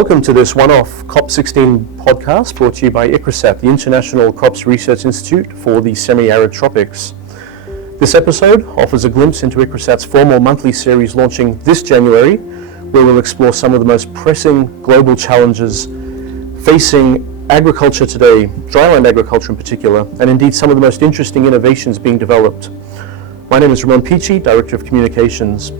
welcome to this one-off COP16 podcast brought to you by ICRISAT, the International Crops Research Institute for the Semi-Arid Tropics. This episode offers a glimpse into ICRISAT's formal monthly series launching this January, where we'll explore some of the most pressing global challenges facing agriculture today, dryland agriculture in particular, and indeed some of the most interesting innovations being developed. My name is Ramon Pichi, Director of Communications.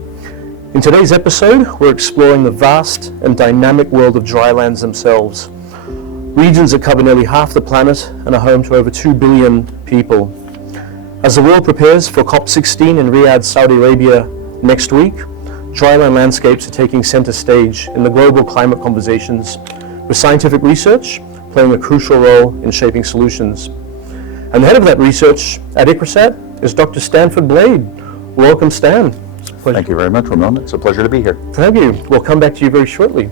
In today's episode, we're exploring the vast and dynamic world of drylands themselves, regions that cover nearly half the planet and are home to over 2 billion people. As the world prepares for COP16 in Riyadh, Saudi Arabia next week, dryland landscapes are taking center stage in the global climate conversations, with scientific research playing a crucial role in shaping solutions. And the head of that research at ICRISAT is Dr. Stanford Blade. Welcome, Stan. Thank you very much, Ramon. It's a pleasure to be here. Thank you. We'll come back to you very shortly.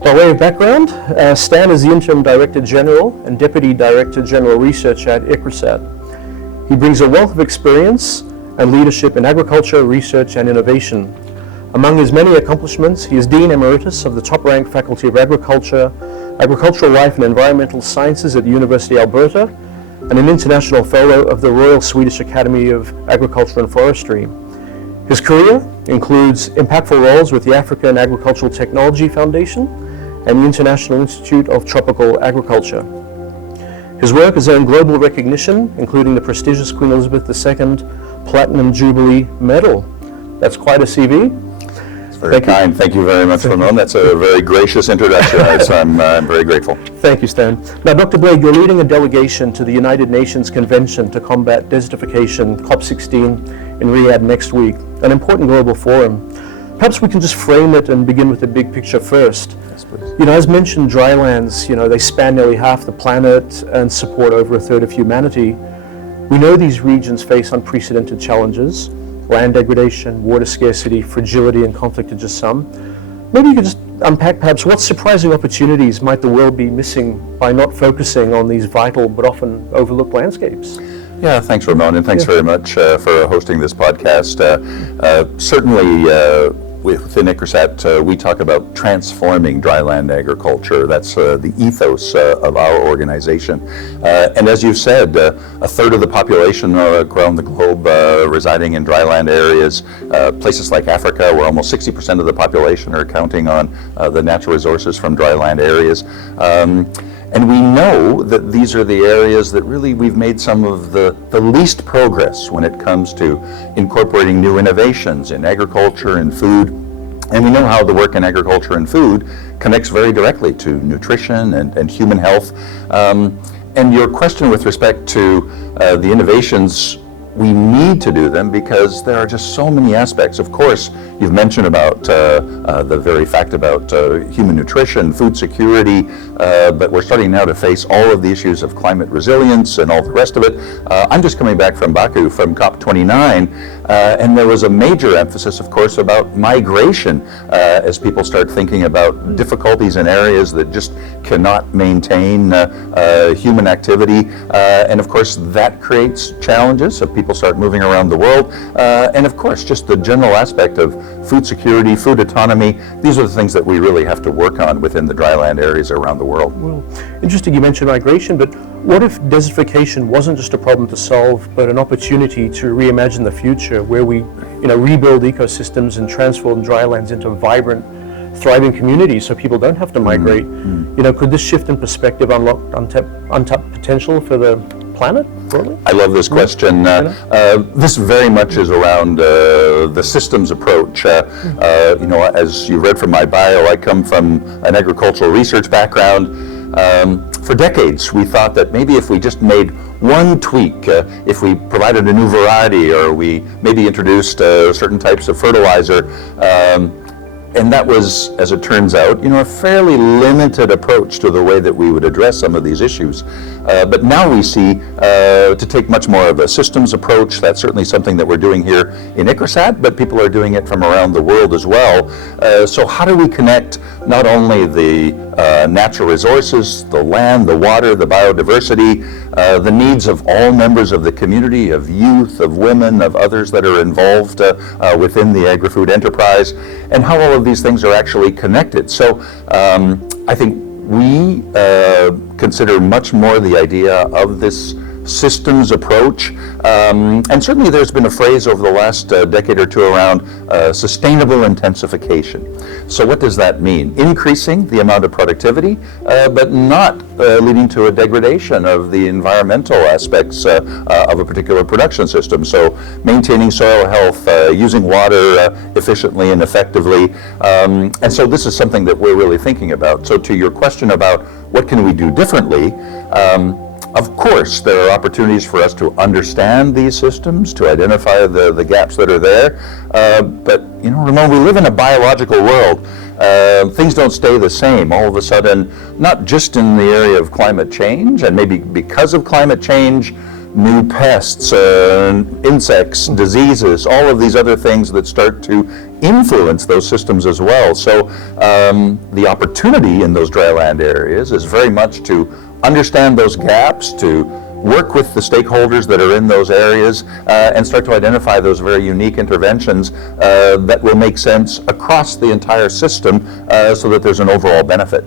By way of background, Stan is the Interim Director General and Deputy Director General Research at ICRISAT. He brings a wealth of experience and leadership in agriculture, research, and innovation. Among his many accomplishments, he is Dean Emeritus of the top-ranked Faculty of Agriculture, Agricultural Life and Environmental Sciences at the University of Alberta, and an International Fellow of the Royal Swedish Academy of Agriculture and Forestry. His career includes impactful roles with the African Agricultural Technology Foundation and the International Institute of Tropical Agriculture. His work has earned global recognition, including the prestigious Queen Elizabeth II Platinum Jubilee Medal. That's quite a CV. It's very kind. Thank you very much, Ramon. That's a very gracious introduction, so I'm very grateful. Thank you, Stan. Now, Dr. Blade, you're leading a delegation to the United Nations Convention to Combat Desertification, COP16, in Riyadh next week, an important global forum. Perhaps we can just frame it and begin with the big picture first. Yes, please. As mentioned, drylands, they span nearly half the planet and support over a third of humanity. We know these regions face unprecedented challenges: land degradation, water scarcity, fragility, and conflict are just some. Maybe you could just unpack perhaps what surprising opportunities might the world be missing by not focusing on these vital but often overlooked landscapes. Yeah, thanks, Ramon, and thanks very much for hosting this podcast. Certainly, within ICRISAT, we talk about transforming dryland agriculture. That's the ethos of our organization. And as you said, a third of the population around the globe residing in dryland areas. Places like Africa, where almost 60% of the population are counting on the natural resources from dryland areas. And we know that these are the areas that really we've made some of the least progress when it comes to incorporating new innovations in agriculture and food. And we know how the work in agriculture and food connects very directly to nutrition and human health. And your question with respect to the innovations, we need to do them because there are just so many aspects. Of course, you've mentioned about the very fact about human nutrition, food security, but we're starting now to face all of the issues of climate resilience and all the rest of it. I'm just coming back from Baku from COP29, and there was a major emphasis, of course, about migration as people start thinking about difficulties in areas that just cannot maintain human activity. And of course, that creates challenges. So people start moving around the world. And of course, just the general aspect of food security, food autonomy, these are the things that we really have to work on within the dryland areas around the world. Well, interesting you mentioned migration, but what if desertification wasn't just a problem to solve, but an opportunity to reimagine the future where we rebuild ecosystems and transform drylands into vibrant, thriving communities so people don't have to migrate? Could this shift in perspective unlock untapped potential for the planet broadly? I love this question. This very much is around the systems approach. As you read from my bio, I come from an agricultural research background. For decades, we thought that maybe if we just made one tweak, if we provided a new variety or we maybe introduced certain types of fertilizer, and that was, as it turns out, a fairly limited approach to the way that we would address some of these issues. But now we see to take much more of a systems approach. That's certainly something that we're doing here in ICRISAT, but people are doing it from around the world as well. So how do we connect not only the natural resources, the land, the water, the biodiversity, the needs of all members of the community, of youth, of women, of others that are involved within the agri-food enterprise, and how all of these things are actually connected. So I think we consider much more the idea of this systems approach, and certainly there's been a phrase over the last decade or two around sustainable intensification. So what does that mean? Increasing the amount of productivity, but not leading to a degradation of the environmental aspects of a particular production system. So maintaining soil health, using water efficiently and effectively, and so this is something that we're really thinking about. So to your question about what can we do differently, of course, there are opportunities for us to understand these systems, to identify the gaps that are there. But, Ramon, we live in a biological world. Things don't stay the same all of a sudden, not just in the area of climate change, and maybe because of climate change, new pests, insects, diseases, all of these other things that start to influence those systems as well. So the opportunity in those dryland areas is very much to understand those gaps, to work with the stakeholders that are in those areas, and start to identify those very unique interventions that will make sense across the entire system so that there's an overall benefit.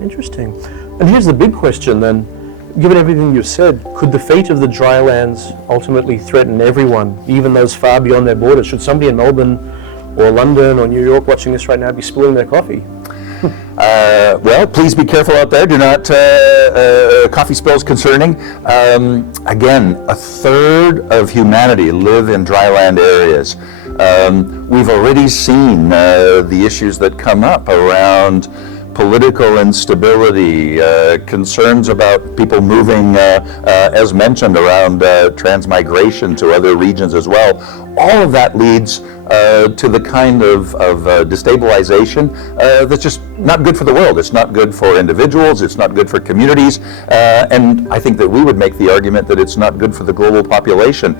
Interesting. And here's the big question then. Given everything you've said, could the fate of the drylands ultimately threaten everyone, even those far beyond their borders? Should somebody in Melbourne or London or New York watching this right now be spilling their coffee? Well, please be careful out there. Do not, coffee spills concerning. Again, a third of humanity live in dryland areas. We've already seen the issues that come up around political instability, concerns about people moving, as mentioned, around transmigration to other regions as well. All of that leads to the kind of destabilization that's just not good for the world. It's not good for individuals, it's not good for communities, and I think that we would make the argument that it's not good for the global population.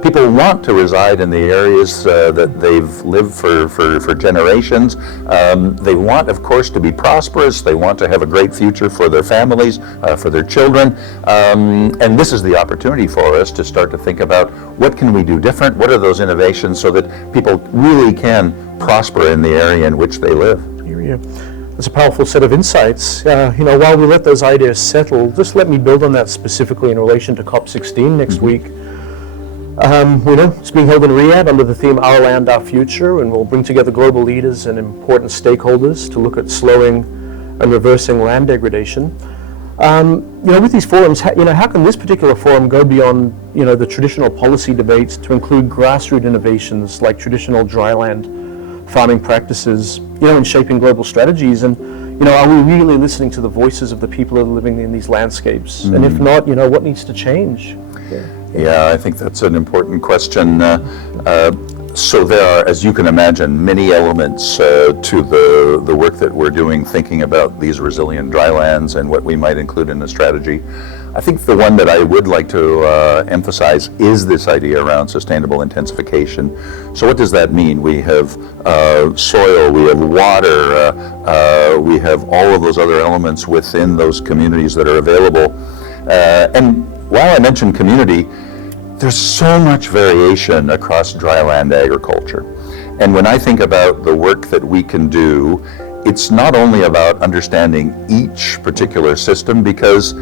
People want to reside in the areas that they've lived for generations. They want, of course, to be prosperous. They want to have a great future for their families, for their children, and this is the opportunity for us to start to think about what can we do different, what are those innovations so that people really can prosper in the area in which they live. That's a powerful set of insights. While we let those ideas settle, just let me build on that specifically in relation to COP16 next week. It's being held in Riyadh under the theme Our Land, Our Future, and we'll bring together global leaders and important stakeholders to look at slowing and reversing land degradation. With these forums, how can this particular forum go beyond, the traditional policy debates to include grassroots innovations like traditional dryland farming practices, in shaping global strategies? And, are we really listening to the voices of the people that are living in these landscapes? And if not, what needs to change? Yeah, I think that's an important question. So there are, as you can imagine, many elements to the work that we're doing, thinking about these resilient drylands and what we might include in the strategy. I think the one that I would like to emphasize is this idea around sustainable intensification. So what does that mean? We have soil, we have water, we have all of those other elements within those communities that are available. And while I mentioned community, there's so much variation across dryland agriculture. And when I think about the work that we can do, it's not only about understanding each particular system, because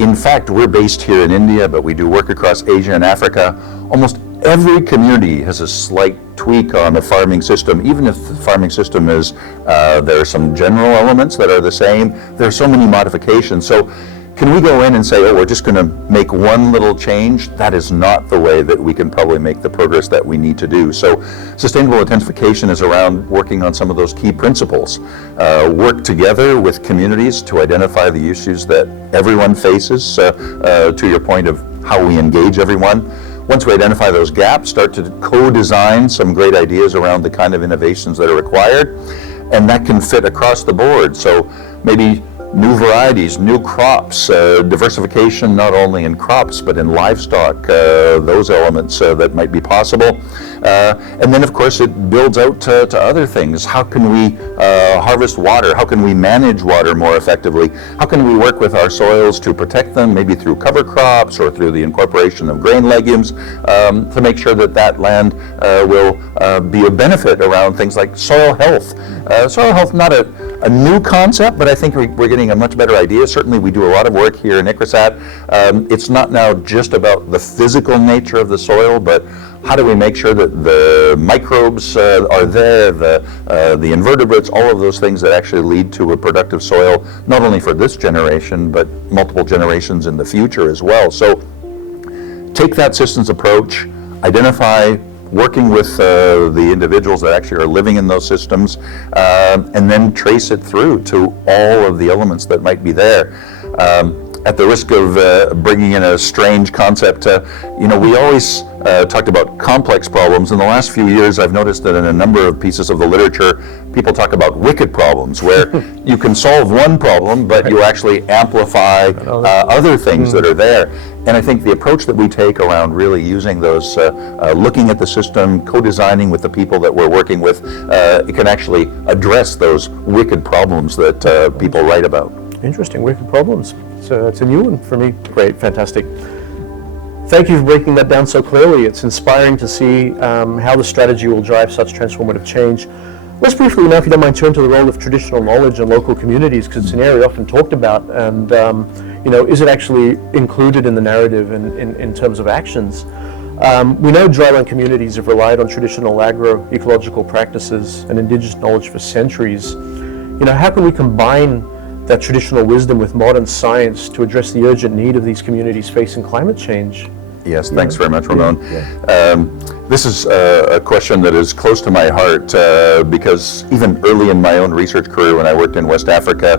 in fact, we're based here in India, but we do work across Asia and Africa. Almost every community has a slight tweak on the farming system, even if the farming system is, there are some general elements that are the same. There are so many modifications. So can we go in and say, we're just going to make one little change? That is not the way that we can probably make the progress that we need to do. So sustainable intensification is around working on some of those key principles. Work together with communities to identify the issues that everyone faces, to your point of how we engage everyone. Once we identify those gaps, start to co-design some great ideas around the kind of innovations that are required, and that can fit across the board. So maybe new varieties, new crops, diversification not only in crops but in livestock, those elements that might be possible. And then of course it builds out to other things. How can we harvest water? How can we manage water more effectively? How can we work with our soils to protect them, maybe through cover crops or through the incorporation of grain legumes, to make sure that that land will be a benefit around things like soil health. Soil health, not a a new concept, but I think we're getting a much better idea. Certainly we do a lot of work here in ICRISAT. It's not now just about the physical nature of the soil, but how do we make sure that the microbes are there, the invertebrates, all of those things that actually lead to a productive soil, not only for this generation, but multiple generations in the future as well. So take that systems approach, identify working with the individuals that actually are living in those systems, and then trace it through to all of the elements that might be there. At the risk of bringing in a strange concept, we always talked about complex problems. In the last few years, I've noticed that in a number of pieces of the literature, people talk about wicked problems, where you can solve one problem, but you actually amplify other things that are there. And I think the approach that we take around really using those, looking at the system, co-designing with the people that we're working with, it can actually address those wicked problems that people write about. Interesting, wicked problems. So it's a new one for me. Great, fantastic. Thank you for breaking that down so clearly. It's inspiring to see how the strategy will drive such transformative change. Let's briefly now, if you don't mind, turn to the role of traditional knowledge in local communities, because it's an area often talked about, and is it actually included in the narrative in terms of actions? We know dryland communities have relied on traditional agroecological practices and indigenous knowledge for centuries. How can we combine that traditional wisdom with modern science to address the urgent need of these communities facing climate change? Yes, thanks very much, Ramon. This is a question that is close to my heart because even early in my own research career when I worked in West Africa,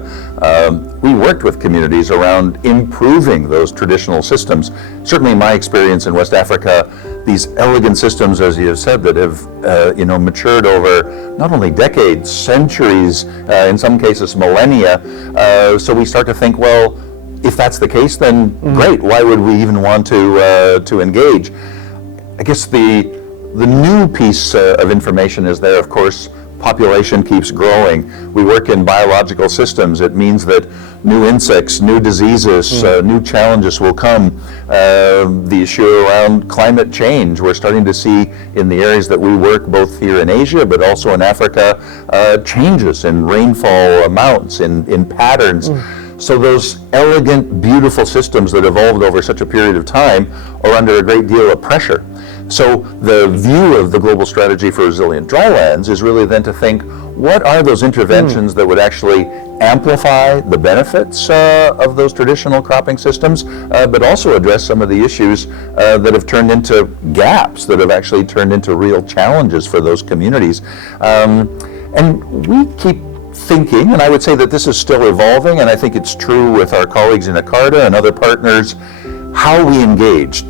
we worked with communities around improving those traditional systems. Certainly in my experience in West Africa, these elegant systems, as you have said, that have matured over not only decades, centuries, in some cases millennia. So we start to think, well, if that's the case, then great. Why would we even want to engage? I guess the new piece of information is there, of course. Population keeps growing. We work in biological systems. It means that new insects, new diseases, new challenges will come. The issue around climate change, we're starting to see in the areas that we work, both here in Asia, but also in Africa, changes in rainfall amounts, in patterns. So those elegant, beautiful systems that evolved over such a period of time are under a great deal of pressure. So the view of the global strategy for resilient drylands is really then to think, what are those interventions that would actually amplify the benefits of those traditional cropping systems, but also address some of the issues that have turned into gaps, that have actually turned into real challenges for those communities. And we keep thinking, and I would say that this is still evolving, and I think it's true with our colleagues in ICARDA and other partners, how we engage.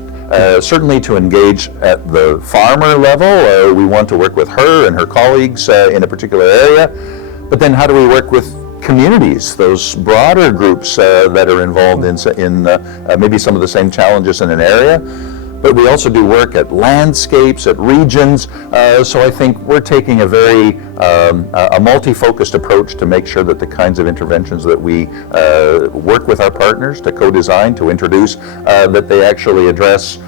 Certainly to engage at the farmer level, we want to work with her and her colleagues in a particular area, but then how do we work with communities, those broader groups that are involved in maybe some of the same challenges in an area? But we also do work at landscapes, at regions, so I think we're taking a very a multi-focused approach to make sure that the kinds of interventions that we work with our partners to co-design, to introduce, that they actually address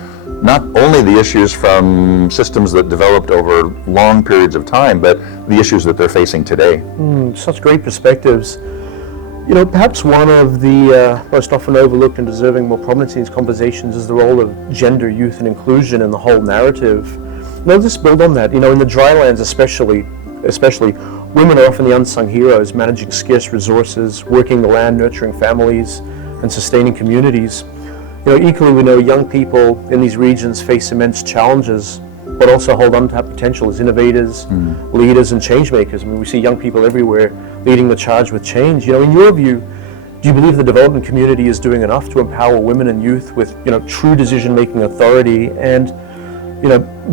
not only the issues from systems that developed over long periods of time, but the issues that they're facing today. Such great perspectives. Perhaps one of the most often overlooked and deserving more prominence in these conversations is the role of gender, youth, and inclusion in the whole narrative. Let's build on that. In the drylands especially, women are often the unsung heroes, managing scarce resources, working the land, nurturing families, and sustaining communities. Equally, we know young people in these regions face immense challenges, but also hold untapped potential as innovators, leaders, and change makers. We see young people everywhere leading the charge with change. In your view, do you believe the development community is doing enough to empower women and youth with, true decision-making authority? And,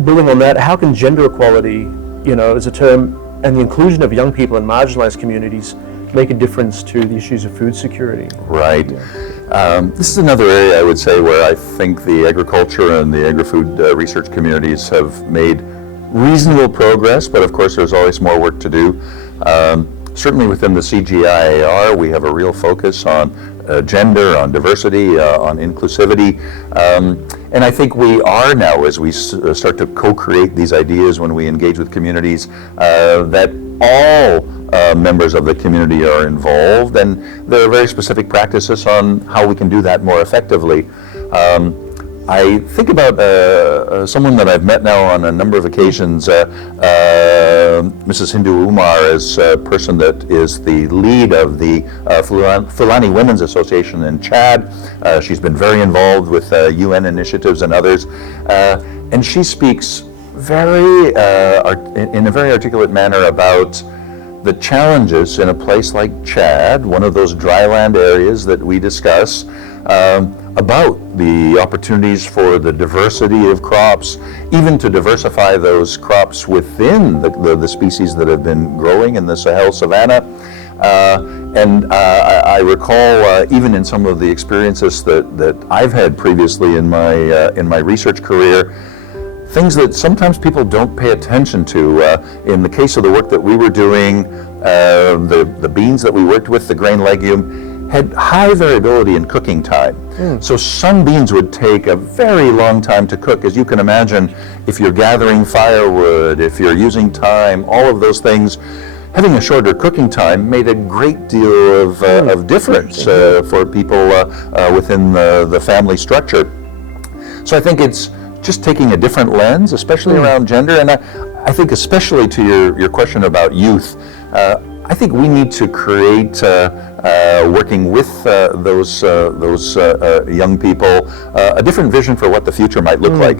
building on that, how can gender equality, as a term, and the inclusion of young people in marginalized communities make a difference to the issues of food security? Right. This is another area I would say where I think the agriculture and the agri-food research communities have made reasonable progress, but of course there's always more work to do. Certainly within the CGIAR, we have a real focus on gender, on diversity, on inclusivity. And I think we are now, as we start to co-create these ideas when we engage with communities, that all members of the community are involved, and there are very specific practices on how we can do that more effectively. I think about someone that I've met now on a number of occasions, Mrs. Hindu Umar, as a person that is the lead of the Fulani Women's Association in Chad. She's been very involved with UN initiatives and others, and she speaks in a very articulate manner about the challenges in a place like Chad, one of those dryland areas that we discuss, about the opportunities for the diversity of crops, even to diversify those crops within the species that have been growing in the Sahel savanna. And I recall, even in some of the experiences that I've had previously in my research career, things that sometimes people don't pay attention to. In the case of the work that we were doing, the beans that we worked with, the grain legume, had high variability in cooking time. So some beans would take a very long time to cook. As you can imagine, if you're gathering firewood, if you're using thyme, all of those things, having a shorter cooking time made a great deal of difference for people within the family structure. So I think it's just taking a different lens, especially around gender, and I think especially to your question about youth, I think we need to create, working with those young people, a different vision for what the future might look like.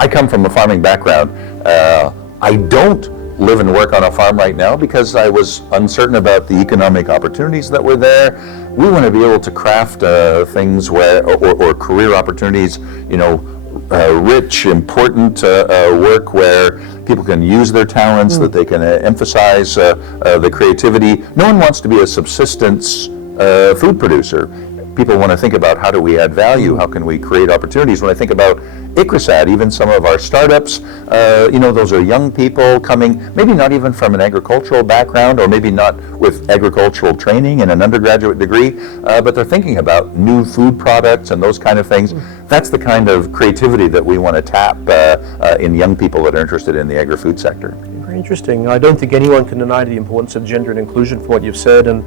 I come from a farming background. I don't live and work on a farm right now because I was uncertain about the economic opportunities that were there. We want to be able to craft things or career opportunities, rich, important work where people can use their talents, that they can emphasize the creativity. No one wants to be a subsistence food producer. People want to think about how do we add value, how can we create opportunities. When I think about ICRISAT, even some of our startups, those are young people coming, maybe not even from an agricultural background, or maybe not with agricultural training and an undergraduate degree, but they're thinking about new food products and those kind of things. That's the kind of creativity that we want to tap in young people that are interested in the agri-food sector. Very interesting. I don't think anyone can deny the importance of gender and inclusion for what you've said, and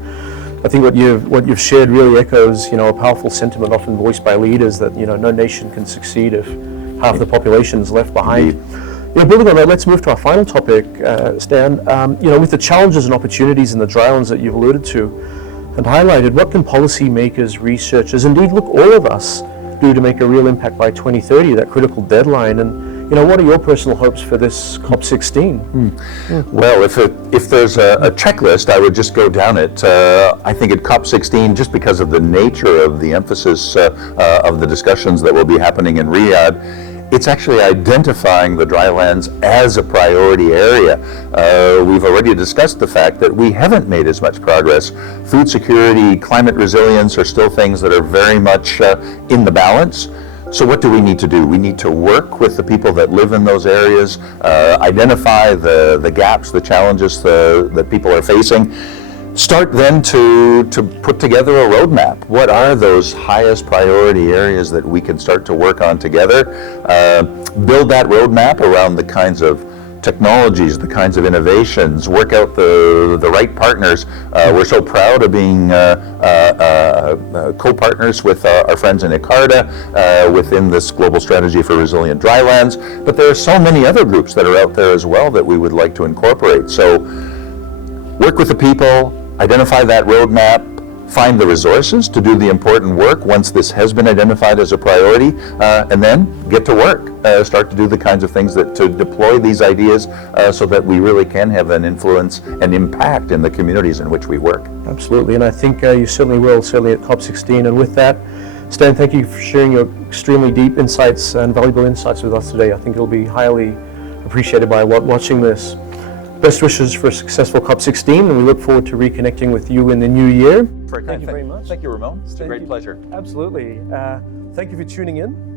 I think what you've shared really echoes, a powerful sentiment often voiced by leaders that, no nation can succeed if half the population is left behind. Building on that, let's move to our final topic, Stan. With the challenges and opportunities in the drylands that you've alluded to and highlighted, what can policymakers, researchers, indeed, look, all of us do to make a real impact by 2030, that critical deadline? And what are your personal hopes for this COP16? Well, if there's a checklist, I would just go down it. I think at COP16, just because of the nature of the emphasis of the discussions that will be happening in Riyadh, it's actually identifying the drylands as a priority area. We've already discussed the fact that we haven't made as much progress. Food security, climate resilience are still things that are very much in the balance. So what do we need to do? We need to work with the people that live in those areas, identify the gaps, the challenges that people are facing. Start then to put together a roadmap. What are those highest priority areas that we can start to work on together? Build that roadmap around the kinds of technologies, the kinds of innovations, work out the right partners. We're so proud of being co-partners with our friends in ICARDA within this global strategy for resilient drylands, but there are so many other groups that are out there as well that we would like to incorporate. So work with the people, identify that roadmap, find the resources to do the important work once this has been identified as a priority, and then get to work. Start to do the kinds of things to deploy these ideas so that we really can have an influence and impact in the communities in which we work. Absolutely, and I think you certainly will, certainly at COP16. And with that, Stan, thank you for sharing your extremely deep insights and valuable insights with us today. I think it'll be highly appreciated by watching this. Best wishes for a successful COP16, and we look forward to reconnecting with you in the new year. Thank you very much. Thank you, Ramon. It's a great pleasure. Absolutely. Thank you for tuning in.